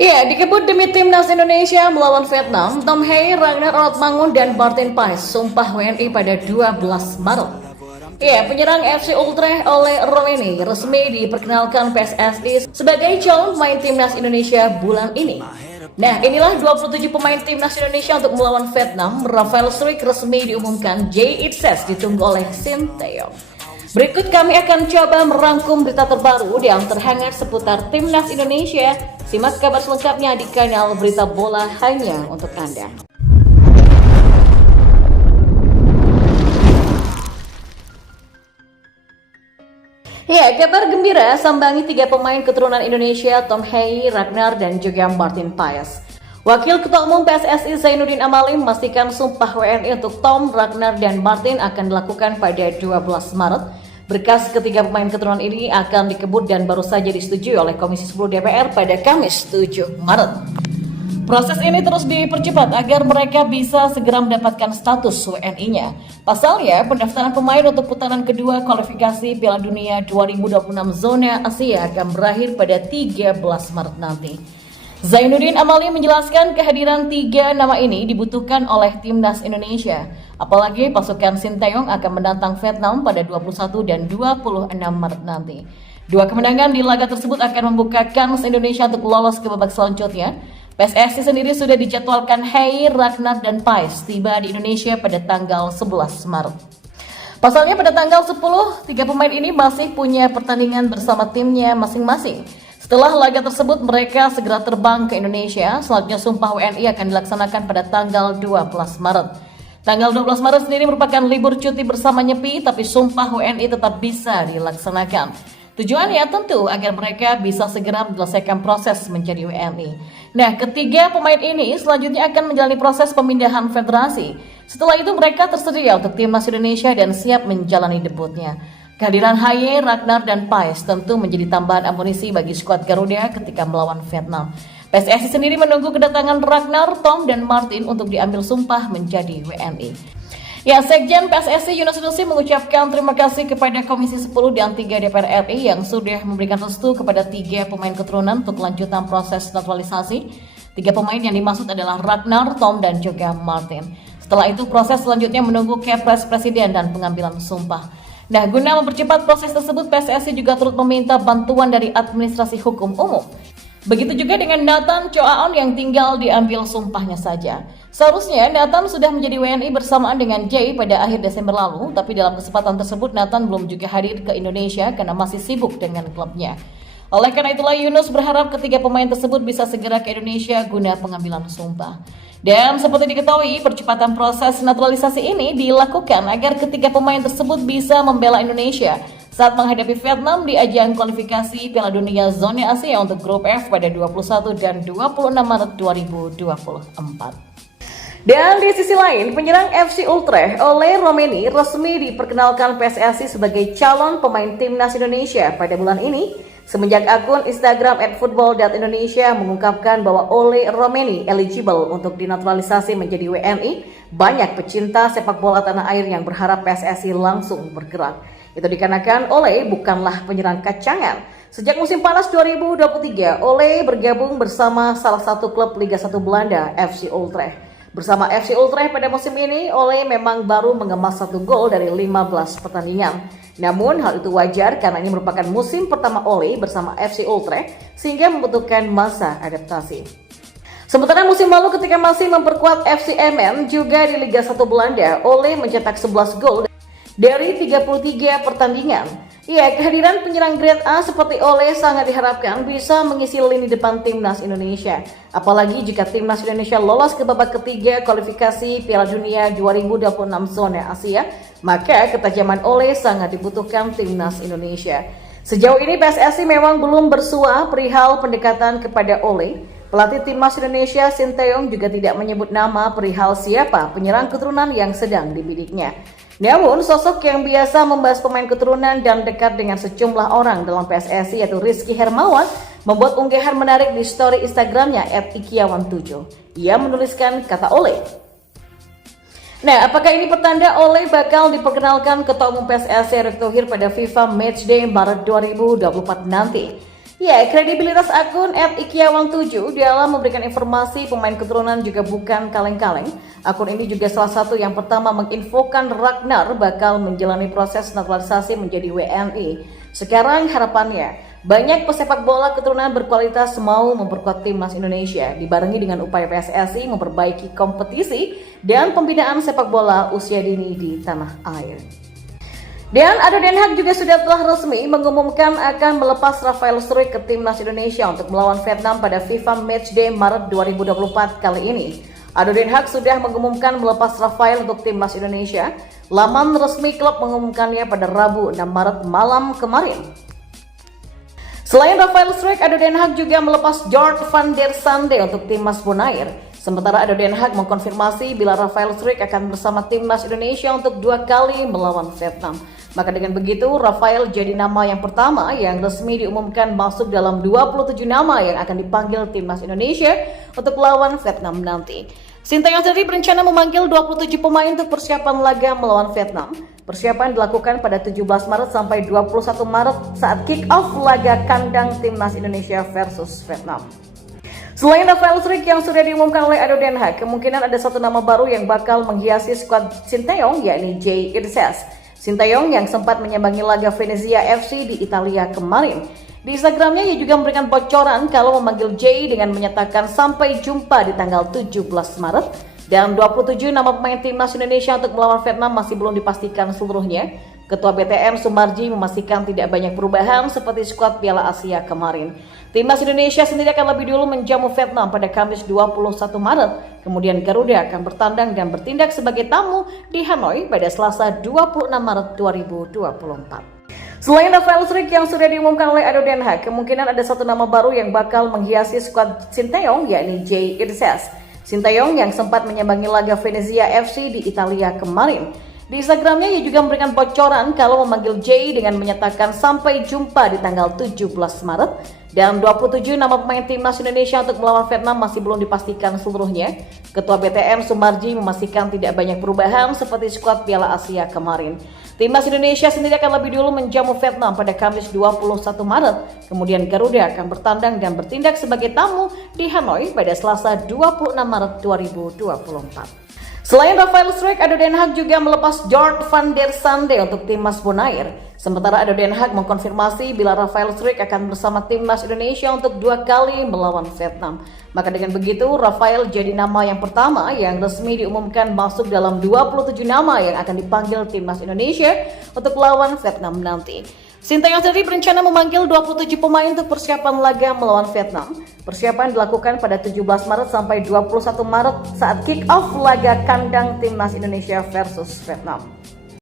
Iya, dikebut demi timnas Indonesia melawan Vietnam, Tom Hei, Ragnar Ortmangun, dan Martin Paes sumpah WNI pada 12 Maret. Iya, penyerang FC Utrecht oleh Romeni resmi diperkenalkan PSSI sebagai calon pemain timnas Indonesia bulan ini. Nah, inilah 27 pemain timnas Indonesia untuk melawan Vietnam. Rafael Struijk resmi diumumkan, Jay Itzes ditunggu oleh Sinteyong. Berikut kami akan coba merangkum berita terbaru yang terhangat seputar timnas Indonesia. Simak kabar selengkapnya di kanal Berita Bola hanya untuk Anda. Ya, kabar gembira sambangi 3 pemain keturunan Indonesia, Tom Hei, Ragnar, dan juga Martin Paes. Wakil Ketua Umum PSSI Zainuddin Amali memastikan sumpah WNI untuk Tom, Ragnar, dan Martin akan dilakukan pada 12 Maret. Berkas ketiga pemain keturunan ini akan dikebut dan baru saja disetujui oleh Komisi 10 DPR pada Kamis 7 Maret. Proses ini terus dipercepat agar mereka bisa segera mendapatkan status WNI-nya. Pasalnya, pendaftaran pemain untuk putaran kedua kualifikasi Piala Dunia 2026 zona Asia akan berakhir pada 13 Maret nanti. Zainuddin Amali menjelaskan kehadiran 3 nama ini dibutuhkan oleh timnas Indonesia. Apalagi pasukan Sinteyong akan menantang Vietnam pada 21 dan 26 Maret nanti. 2 kemenangan di laga tersebut akan membuka kans Indonesia untuk lolos ke babak selanjutnya. PSSI sendiri sudah dijadwalkan Hei, Ragnar, dan Paes tiba di Indonesia pada tanggal 11 Maret. Pasalnya pada tanggal 10, 3 pemain ini masih punya pertandingan bersama timnya masing-masing. Setelah laga tersebut, mereka segera terbang ke Indonesia. Selanjutnya sumpah WNI akan dilaksanakan pada tanggal 12 Maret. Tanggal 12 Maret sendiri merupakan libur cuti bersama Nyepi, tapi sumpah WNI tetap bisa dilaksanakan. Tujuannya tentu agar mereka bisa segera menyelesaikan proses menjadi WNI. Nah, ketiga pemain ini selanjutnya akan menjalani proses pemindahan federasi. Setelah itu mereka tersedia untuk timnas Indonesia dan siap menjalani debutnya. Kehadiran Haye, Ragnar, dan Paes tentu menjadi tambahan amunisi bagi skuad Garuda ketika melawan Vietnam. PSSI sendiri menunggu kedatangan Ragnar, Tom, dan Martin untuk diambil sumpah menjadi WNI. Ya, Sekjen PSSI Yunus Nusi mengucapkan terima kasih kepada Komisi 10 dan 3 DPR RI yang sudah memberikan restu kepada 3 pemain keturunan untuk kelanjutan proses naturalisasi. 3 pemain yang dimaksud adalah Ragnar, Tom, dan juga Martin. Setelah itu proses selanjutnya menunggu Kepres Presiden dan pengambilan sumpah. Nah, guna mempercepat proses tersebut, PSSI juga turut meminta bantuan dari administrasi hukum umum. Begitu juga dengan Nathan Choaon yang tinggal diambil sumpahnya saja. Seharusnya Nathan sudah menjadi WNI bersamaan dengan Jay pada akhir Desember lalu, tapi dalam kesempatan tersebut Nathan belum juga hadir ke Indonesia karena masih sibuk dengan klubnya. Oleh karena itulah Yunus berharap ketiga pemain tersebut bisa segera ke Indonesia guna pengambilan sumpah. Dan seperti diketahui, percepatan proses naturalisasi ini dilakukan agar ketiga pemain tersebut bisa membela Indonesia saat menghadapi Vietnam di ajang kualifikasi Piala Dunia Zona Asia untuk Grup F pada 21 dan 26 Maret 2024. Dan di sisi lain, penyerang FC Utrecht oleh Romeni resmi diperkenalkan PSSI sebagai calon pemain timnas Indonesia pada bulan ini. Semenjak akun Instagram @football.indonesia mengungkapkan bahwa Ole Romeni eligible untuk dinaturalisasi menjadi WNI, banyak pecinta sepak bola tanah air yang berharap PSSI langsung bergerak. Itu dikarenakan Ole bukanlah penyerang kacangan. Sejak musim panas 2023, Ole bergabung bersama salah satu klub Liga 1 Belanda, FC Utrecht. Bersama FC Utrecht pada musim ini, Ole memang baru mengemas 1 gol dari 15 pertandingan. Namun hal itu wajar karena ini merupakan musim pertama Ole bersama FC Utrecht sehingga membutuhkan masa adaptasi. Sementara musim lalu ketika masih memperkuat FC Emmen juga di Liga 1 Belanda, Ole mencetak 11 gol dari 33 pertandingan. Ya, kehadiran penyerang grade A seperti Ole sangat diharapkan bisa mengisi lini depan timnas Indonesia. Apalagi jika timnas Indonesia lolos ke babak ketiga kualifikasi Piala Dunia 2026 zona Asia, maka ketajaman Ole sangat dibutuhkan timnas Indonesia. Sejauh ini PSSI memang belum bersua perihal pendekatan kepada Ole. Pelatih timnas Indonesia Sinteyong juga tidak menyebut nama perihal siapa penyerang keturunan yang sedang dibidiknya. Namun, sosok yang biasa membahas pemain keturunan dan dekat dengan sejumlah orang dalam PSSI yaitu Rizky Hermawan membuat unggahan menarik di story Instagramnya @ikiawan7. Ia menuliskan kata Ole. Nah, apakah ini pertanda Ole bakal diperkenalkan Ketua Umum PSSI Erick Thohir pada FIFA Matchday Maret 2024 nanti? Ya, kredibilitas akun @ikiawang7 dalam memberikan informasi pemain keturunan juga bukan kaleng-kaleng. Akun ini juga salah satu yang pertama menginfokan Ragnar bakal menjalani proses naturalisasi menjadi WNI. Sekarang harapannya, banyak pesepak bola keturunan berkualitas mau memperkuat timnas Indonesia, dibarengi dengan upaya PSSI memperbaiki kompetisi dan pembinaan sepak bola usia dini di tanah air. Dan Ado Den Haag juga sudah telah resmi mengumumkan akan melepas Rafael Struijk ke timnas Indonesia untuk melawan Vietnam pada FIFA Matchday Maret 2024 kali ini. Ado Den Haag sudah mengumumkan melepas Rafael untuk timnas Indonesia. Laman resmi klub mengumumkannya pada Rabu 6 Maret malam kemarin. Selain Rafael Struijk, Ado Den Haag juga melepas Jordt van der Sande untuk timnas Bonaire. Sementara Ado Den Haag mengkonfirmasi bila Rafael Struijk akan bersama timnas Indonesia untuk 2 kali melawan Vietnam. Maka dengan begitu, Rafael jadi nama yang pertama yang resmi diumumkan masuk dalam 27 nama yang akan dipanggil timnas Indonesia untuk melawan Vietnam nanti. Sintayong sendiri berencana memanggil 27 pemain untuk persiapan laga melawan Vietnam. Persiapan dilakukan pada 17 Maret sampai 21 Maret saat kick-off laga kandang timnas Indonesia versus Vietnam. Selain Rafael Struijk yang sudah diumumkan oleh Ado Den Haag, kemungkinan ada satu nama baru yang bakal menghiasi skuad Sintayong, yakni Jay Irsas. Sintayong yang sempat menyambangi laga Venezia FC di Italia kemarin. Di Instagramnya ia juga memberikan bocoran kalau memanggil Jay dengan menyatakan sampai jumpa di tanggal 17 Maret. Dan 27 nama pemain timnas Indonesia untuk melawan Vietnam masih belum dipastikan seluruhnya. Ketua BTN Sumarji memastikan tidak banyak perubahan seperti skuad Piala Asia kemarin. Timnas Indonesia sendiri akan lebih dulu menjamu Vietnam pada Kamis 21 Maret. Kemudian Garuda akan bertandang dan bertindak sebagai tamu di Hanoi pada Selasa 26 Maret 2024. Selain Rafael Struijk yang sudah diumumkan oleh Ado Den Haag, kemungkinan ada satu nama baru yang bakal menghiasi skuad Sintayong, yakni Jay Irsas. Sintayong yang sempat menyambangi laga Venezia FC di Italia kemarin. Di Instagramnya ia juga memberikan bocoran kalau memanggil Jay dengan menyatakan sampai jumpa di tanggal 17 Maret. Dan 27 nama pemain timnas Indonesia untuk melawan Vietnam masih belum dipastikan seluruhnya. Ketua BTN Sumarji memastikan tidak banyak perubahan seperti skuad Piala Asia kemarin. Timnas Indonesia sendiri akan lebih dulu menjamu Vietnam pada Kamis 21 Maret. Kemudian Garuda akan bertandang dan bertindak sebagai tamu di Hanoi pada Selasa 26 Maret 2024. Selain Rafael Struijk, Ado Den Haag juga melepas Jordt van der Sande untuk timnas Bonaire. Sementara Ado Den Haag mengkonfirmasi bila Rafael Struijk akan bersama timnas Indonesia untuk 2 kali melawan Vietnam. Maka dengan begitu, Rafael jadi nama yang pertama yang resmi diumumkan masuk dalam 27 nama yang akan dipanggil timnas Indonesia untuk melawan Vietnam nanti. Sintayong sendiri berencana memanggil 27 pemain untuk persiapan laga melawan Vietnam. Persiapan dilakukan pada 17 Maret sampai 21 Maret saat kick-off laga kandang timnas Indonesia versus Vietnam.